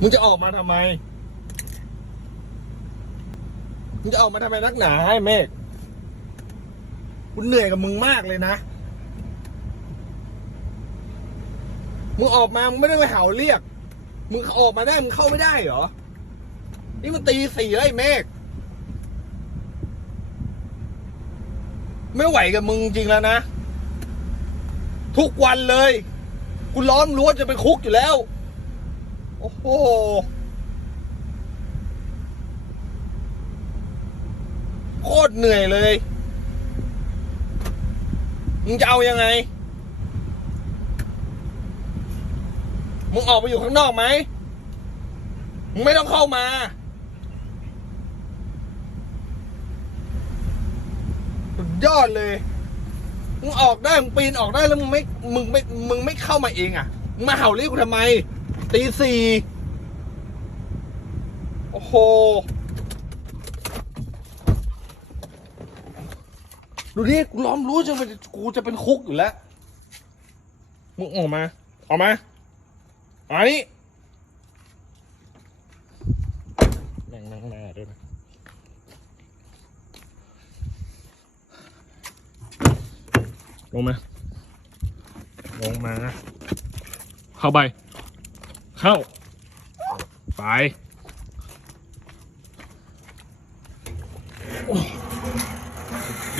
มึงจะออกมาทำไม มึงจะออกมาทำไมนักหนาให้เมฆกูเหนื่อยกับมึงมากเลยนะ มึงออกมา มึงไม่ได้ไปเห่าเรียก มึงออกมาได้ มึงเข้าไม่ได้เหรอ นี่มันตีสี่แล้วไอ้เมฆ ไม่ไหวกับมึงจริงแล้วนะ ทุกวันเลย กูร้อนรั้วจะเป็นคุกอยู่แล้ว อ้โหโคตรเหนื่อยเลย มึงจะเอายังไง มึงออกไปอยู่ข้างนอกไหม มึงไม่ต้องเข้ามา สุดยอดเลย มึงออกได้ มึงปีนออกได้แล้วมึงไม่ มึงไม่ มึงไม่เข้ามาเองอะ มึงมาเห่าเรียกกูทำไม ตีสี่โอ้โห ดูดิกูล้อมรู้จะเป็นกูจะเป็นคุกอยู่แล้ว มึงออกมา ออกมาอันนี้แม่งนั่งหน้าด้วยนะลงมา ลงมา เข้าไป เข้า ไป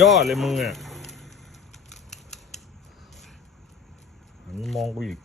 ยอดเลยมึงอะหันมองกูอีก